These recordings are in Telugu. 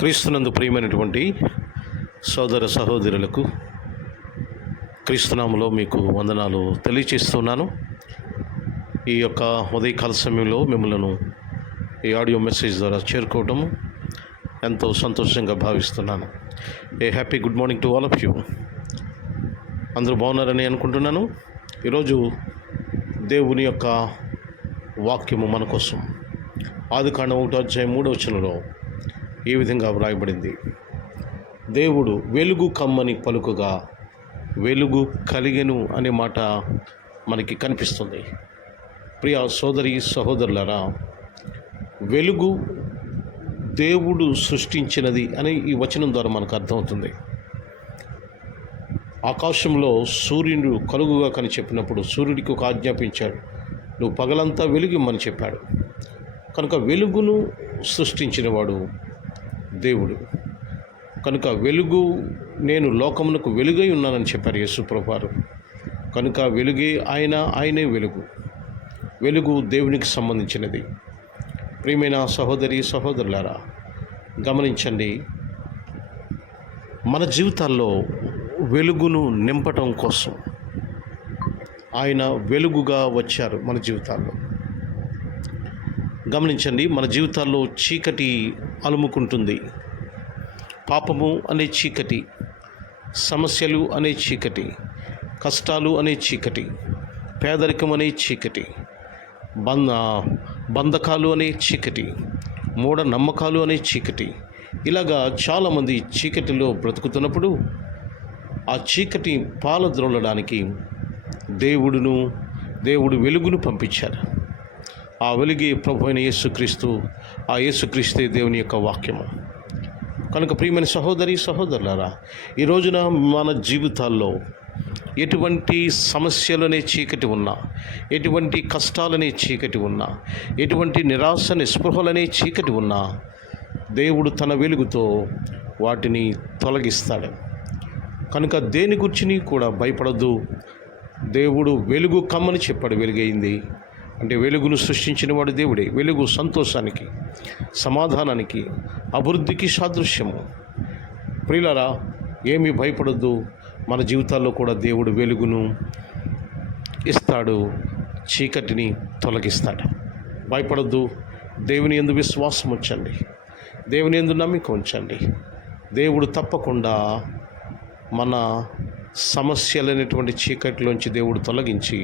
క్రీస్తునందు ప్రియమైనటువంటి సోదర సహోదరులకు క్రీస్తునామలో మీకు వందనాలు తెలియచేస్తున్నాను. ఈ యొక్క ఉదయకాల సమయంలో మిమ్మల్ని ఈ ఆడియో మెసేజ్ ద్వారా చేరుకోవటం ఎంతో సంతోషంగా భావిస్తున్నాను. ఏ happy good morning to all of you. అందరూ బాగున్నారని అనుకుంటున్నాను. ఈరోజు దేవుని యొక్క వాక్యము మన కోసం ఆదికాండం 1:3 ఈ విధంగా వ్రాయబడింది. దేవుడు వెలుగు కమ్మని పలుకగా వెలుగు కలిగెను అనే మాట మనకి కనిపిస్తుంది. ప్రియ సోదరి సహోదరులారా, వెలుగు దేవుడు సృష్టించినది అని ఈ వచనం ద్వారా మనకు అర్థమవుతుంది. ఆకాశంలో సూర్యుడు కలుగుగా కని చెప్పినప్పుడు సూర్యుడికి ఒక ఆజ్ఞాపించాడు, నువ్వు పగలంతా వెలుగిమ్మని చెప్పాడు. కనుక వెలుగును సృష్టించినవాడు దేవుడు. కనుక వెలుగు, నేను లోకమునకు వెలుగై ఉన్నానని చెప్పారు యేసు ప్రభువారు. కనుక వెలుగే ఆయనే వెలుగు. వెలుగు దేవునికి సంబంధించినది. ప్రియమైన సహోదరి సహోదరులారా, గమనించండి, మన జీవితాల్లో వెలుగును నింపటం కోసం ఆయన వెలుగుగా వచ్చారు మన జీవితాల్లో. గమనించండి, మన జీవితాల్లో చీకటి అలుముకుంటుంది. పాపము అనే చీకటి, సమస్యలు అనే చీకటి, కష్టాలు అనే చీకటి, పేదరికం అనే చీకటి, బంధకాలు అనే చీకటి, మూఢ నమ్మకాలు అనే చీకటి, ఇలాగా చాలామంది చీకటిలో బ్రతుకుతున్నప్పుడు ఆ చీకటి పాలద్రోలడానికి దేవుడు వెలుగును పంపించారు. ఆ వెలుగే ప్రభు అయిన యేసుక్రీస్తు. ఆ యేసుక్రీస్తే దేవుని యొక్క వాక్యము. కనుక ప్రియమైన సహోదరి సహోదరులారా, ఈ రోజున మన జీవితాల్లో ఎటువంటి సమస్యలనే చీకటి ఉన్నా, ఎటువంటి కష్టాలనే చీకటి ఉన్నా, ఎటువంటి నిరాశ నిస్పృహలనే చీకటి ఉన్నా, దేవుడు తన వెలుగుతో వాటిని తొలగిస్తాడు. కనుక దేని గురించి కూడా భయపడద్దు. దేవుడు వెలుగు కమ్మని చెప్పాడు, వెలుగైంది అంటే వెలుగును సృష్టించిన వాడు దేవుడే. వెలుగు సంతోషానికి, సమాధానానికి, అభివృద్ధికి సాదృశ్యము. ప్రియులారా, ఏమీ భయపడొద్దు. మన జీవితాల్లో కూడా దేవుడు వెలుగును ఇస్తాడు, చీకటిని తొలగిస్తాడు. భయపడొద్దు. దేవుని యందు విశ్వాసం ఉంచండి, దేవుని యందు నమ్మిక ఉంచండి. దేవుడు తప్పకుండా మన సమస్యలైనటువంటి చీకటిలోంచి దేవుడు తొలగించి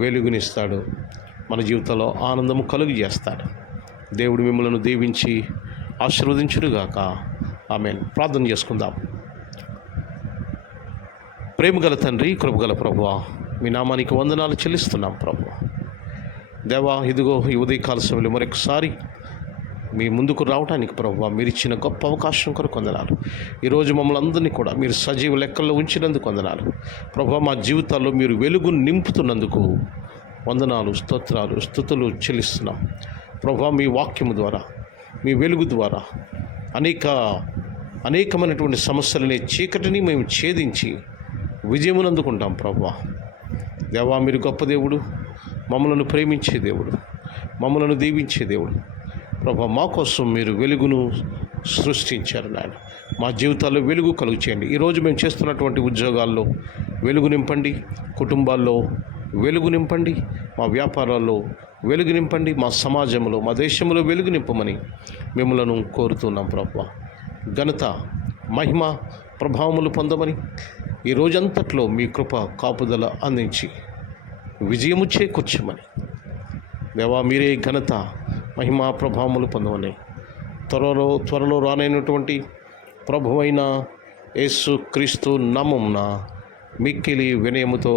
వెలుగునిస్తాడు. మన జీవితంలో ఆనందము కలుగు చేస్తాడు. దేవుడు మిమ్మల్ని దీవించి ఆశీర్వదించునుగాక. ఆమేన్. ప్రార్థన చేసుకుందాం. ప్రేమగల తండ్రి, కృపగల ప్రభువా, మీ నామానికి వందనాలు చెల్లిస్తున్నాం ప్రభువా. దేవా, ఇదిగో ఈ ఉదయకాల సమయంలో మరొకసారి మీ ముందుకు రావడానికి ప్రభువా, మీరు ఇచ్చిన గొప్ప అవకాశం కొరకు వందనాలు. ఈరోజు మమ్మల్ని అందరినీ కూడా మీరు సజీవ లెక్కల్లో ఉంచినందుకు వందనాలు ప్రభువా. మా జీవితాల్లో మీరు వెలుగును నింపుతున్నందుకు వందనాలు, స్తోత్రాలు, స్తుతులు చెల్లిస్తున్నాం ప్రభువా. మీ వాక్యము ద్వారా, మీ వెలుగు ద్వారా అనేకమైనటువంటి సమస్యలనే చీకటిని మేము ఛేదించి విజయమునందుకుంటాం ప్రభువా. దేవా, మీరు గొప్ప దేవుడు, మమ్మలను ప్రేమించే దేవుడు, మమ్మలను దీవించే దేవుడు ప్రభా. మా కోసం మీరు వెలుగును సృష్టించారు నాయన. మా జీవితాల్లో వెలుగు కలుగు చేయండి. ఈరోజు మేము చేస్తున్నటువంటి ఉద్యోగాల్లో వెలుగు నింపండి, కుటుంబాల్లో వెలుగు నింపండి, మా వ్యాపారాల్లో వెలుగు నింపండి, మా సమాజంలో, మా దేశంలో వెలుగు నింపమని మిమ్మలను కోరుతున్నాం ప్రభా. ఘనత, మహిమ, ప్రభావములు పొందమని ఈ రోజంతట్లో మీ కృప కాపుదల అందించి విజయము చేకూర్చమని దేవా, మీరే ఘనత, మహిమ, ప్రభావములు పొందమని త్వరలో రానైనటువంటి ప్రభువైన యేసు క్రీస్తు నామమున మిక్కిలి వినయముతో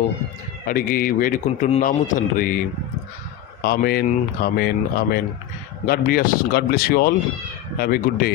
అడిగి వేడుకుంటున్నాము తండ్రి. Amen, amen, amen. God bless you all. Have a good day.